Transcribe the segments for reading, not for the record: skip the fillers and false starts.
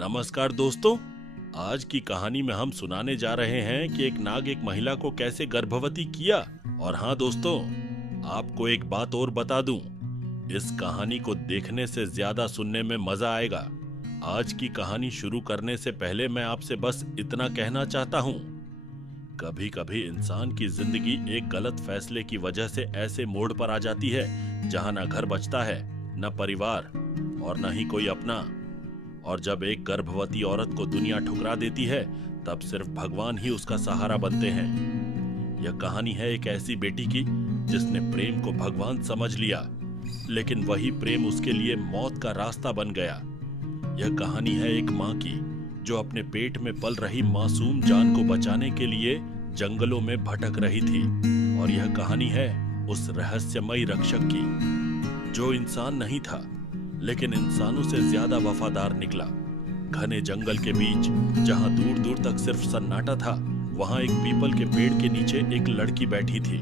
नमस्कार दोस्तों। आज की कहानी में हम सुनाने जा रहे हैं कि एक नाग एक महिला को कैसे गर्भवती किया। और हाँ दोस्तों, आपको एक बात और बता दूं, इस कहानी को देखने से ज्यादा सुनने में मजा आएगा। आज की कहानी शुरू करने से पहले मैं आपसे बस इतना कहना चाहता हूं, कभी कभी इंसान की जिंदगी एक गलत फैसले की वजह से ऐसे मोड़ पर आ जाती है जहां न घर बचता है, न परिवार और न ही कोई अपना। और जब एक गर्भवती औरत को दुनिया ठुकरा देती है, तब सिर्फ भगवान ही उसका सहारा बनते हैं। यह कहानी है एक ऐसी बेटी की जिसने प्रेम को भगवान समझ लिया, लेकिन वही प्रेम उसके लिए मौत का रास्ता बन गया। यह कहानी है एक माँ की जो अपने पेट में पल रही मासूम जान को बचाने के लिए जंगलों में भटक रही थी। और यह कहानी है उस रहस्यमयी रक्षक की जो इंसान नहीं था, लेकिन इंसानों से ज्यादा वफादार निकला। घने जंगल के बीच जहां दूर दूर तक सिर्फ सन्नाटा था, वहां एक पीपल के पेड़ के नीचे एक लड़की बैठी थी।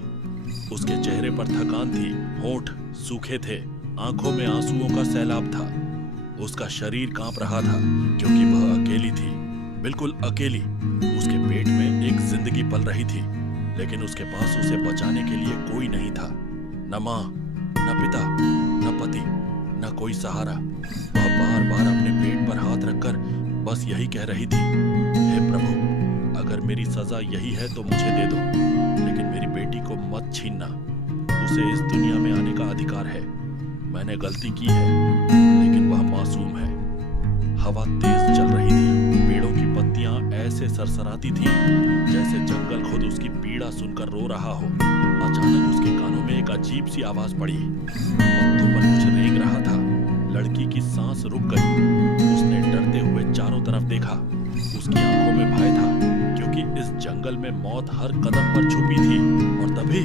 उसके चेहरे पर थकान थी, होंठ सूखे थे, आंखों में आंसुओं का सैलाब था। उसका शरीर कांप रहा था क्योंकि वह अकेली थी, बिल्कुल अकेली। उसके पेट में एक जिंदगी पल रही थी, लेकिन उसके पास उसे बचाने के लिए कोई नहीं था। न माँ, न पिता, न पति, न कोई सहारा। वह बार बार अपने पेट पर हाथ रखकर बस यही कह रही थी, हे प्रभु, अगर मेरी सजा यही है तो मुझे दे दो, लेकिन मेरी बेटी को मत छीनना। उसे इस दुनिया में आने का अधिकार है। मैंने गलती की है, लेकिन वह मासूम है। हवा तेज चल रही थी, पेड़ों की पत्तियां ऐसे सरसराती थीं जैसे जंगल खुद उसकी पीड़ा सुनकर रो रहा हो। अचानक उसके कानों में एक अजीब सी आवाज पड़ी। पत्तों पर कुछ रेंग रहा था। लड़की की सांस रुक गई। उसने डरते हुए चारों तरफ देखा। उसकी आंखों में भय था, क्योंकि इस जंगल में मौत हर कदम पर छुपी थी। और तभी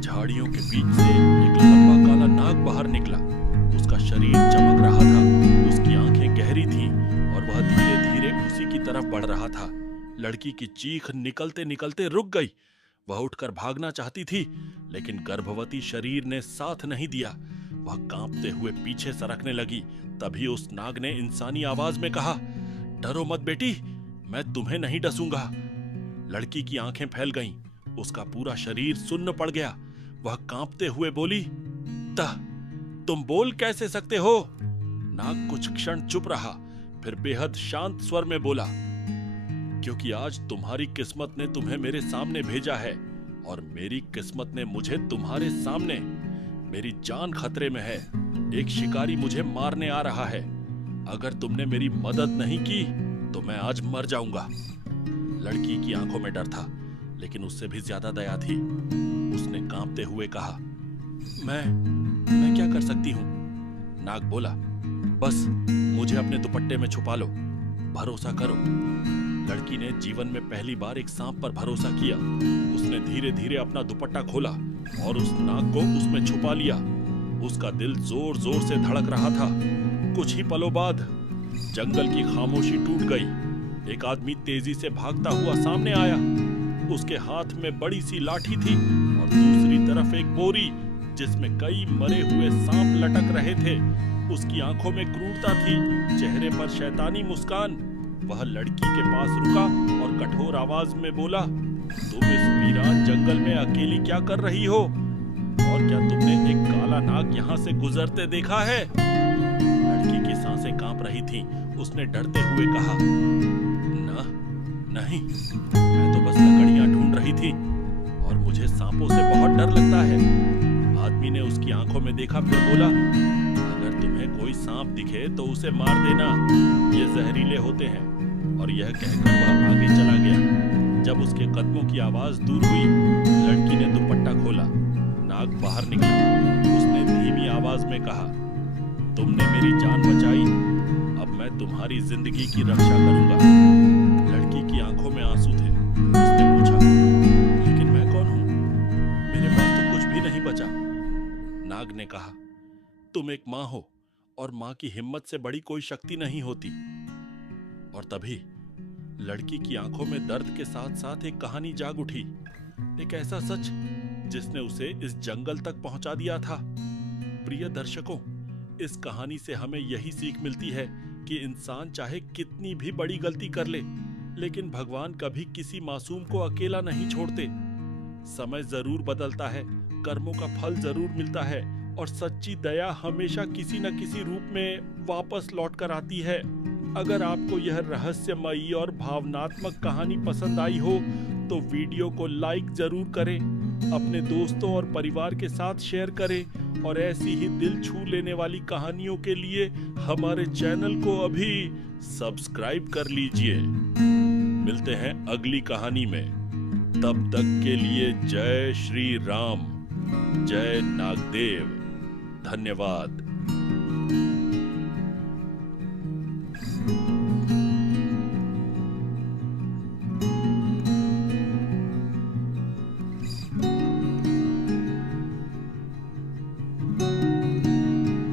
झाड़ियों के बीच से एक लंबा काला नाग बाहर निकला। उसका शरीर चमक रहा था, उसकी आंखें गहरी थीं और वह धीरे धीरे उसी की तरफ बढ़ रहा था। लड़की की चीख निकलते निकलते रुक गई। वह उठकर भागना चाहती थी, लेकिन गर्भवती शरीर ने साथ नहीं दिया। वह कांपते हुए पीछे सरकने लगी। तभी उस नाग ने इंसानी आवाज में कहा, डरो मत बेटी, मैं तुम्हें नहीं डसूंगा। लड़की की आंखें फैल गईं, उसका पूरा शरीर सुन्न पड़ गया। वह कांपते हुए बोली, तुम बोल कैसे सकते हो? नाग कुछ क्षण चुप रहा, फिर बेहद शांत स्वर में बोला, क्योंकि आज तुम्हारी किस्मत ने तुम्हें मेरे सामने भेजा है और मेरी किस्मत ने मुझे तुम्हारे सामने। मेरी जान खतरे में है। एक शिकारी मुझे मारने आ रहा है। अगर तुमने मेरी मदद नहीं की तो मैं आज मर जाऊंगा। लड़की की आंखों में डर था, लेकिन उससे भी ज्यादा दया थी। उसने कांपते हुए कहा, मैं क्या कर सकती हूं? नाग बोला, बस मुझे अपने दुपट्टे में छुपा लो, भरोसा करो। लड़की ने जीवन में पहली बार एक सांप पर भरोसा किया। उसने धीरे धीरे अपना दुपट्टा खोला और उस नाग को उसमें छुपा लिया। उसका दिल जोर जोर से धड़क रहा था। कुछ ही पलों बाद जंगल की खामोशी टूट गई। एक आदमी तेजी से भागता हुआ सामने आया। उसके हाथ में बड़ी सी लाठी थी और दूसरी तरफ एक बोरी जिसमें कई मरे हुए सांप लटक रहे थे। उसकी आंखों में क्रूरता थी, चेहरे पर शैतानी मुस्कान। वह लड़की के पास रुका और कठोर आवाज में बोला, तुम इस वीरान जंगल में अकेली क्या कर रही हो? और क्या तुमने एक काला नाग यहाँ से गुजरते देखा है? लड़की की सांसें कांप रही थीं। उसने डरते हुए कहा, नहीं, मैं तो बस लकड़ियां ढूंढ रही थी और मुझे सांपों से बहुत डर लगता है। आदमी ने उसकी आंखों में देखा, फिर बोला, अगर तुम्हें कोई सांप दिखे तो उसे मार देना, ये जहरीले होते हैं। और यह कहकर वह आगे चला गया। जब उसके कदमों की आवाज दूर हुई, लड़की ने दुपट्टा खोला। नाग बाहर निकला। उसने धीमी आवाज में कहा, तुमने मेरी जान बचाई, अब मैं तुम्हारी जिंदगी की रक्षा करूंगा। लड़की की आंखों में आंसू थे। उसने पूछा, लेकिन मैं कौन हूं? मेरे पास तो कुछ भी नहीं बचा। नाग ने कहा, तुम एक माँ हो और माँ की हिम्मत से बड़ी कोई शक्ति नहीं होती। और तभी लड़की की आंखों में दर्द के साथ साथ एक कहानी जाग उठी। एक ऐसा सच जिसने उसे इस जंगल तक पहुंचा दिया था। प्रिय दर्शकों, इस कहानी से हमें यही सीख मिलती है कि इंसान चाहे कितनी भी बड़ी गलती कर ले, लेकिन भगवान कभी किसी मासूम को अकेला नहीं छोड़ते। समय जरूर बदलता है, कर्मों का फल जरूर मिलता है और सच्ची दया हमेशा किसी न किसी रूप में वापस लौट कर आती है। अगर आपको यह रहस्यमयी और भावनात्मक कहानी पसंद आई हो तो वीडियो को लाइक जरूर करें, अपने दोस्तों और परिवार के साथ शेयर करें और ऐसी ही दिल छू लेने वाली कहानियों के लिए हमारे चैनल को अभी सब्सक्राइब कर लीजिए। मिलते हैं अगली कहानी में, तब तक के लिए जय श्री राम, जय नागदेव। धन्यवाद।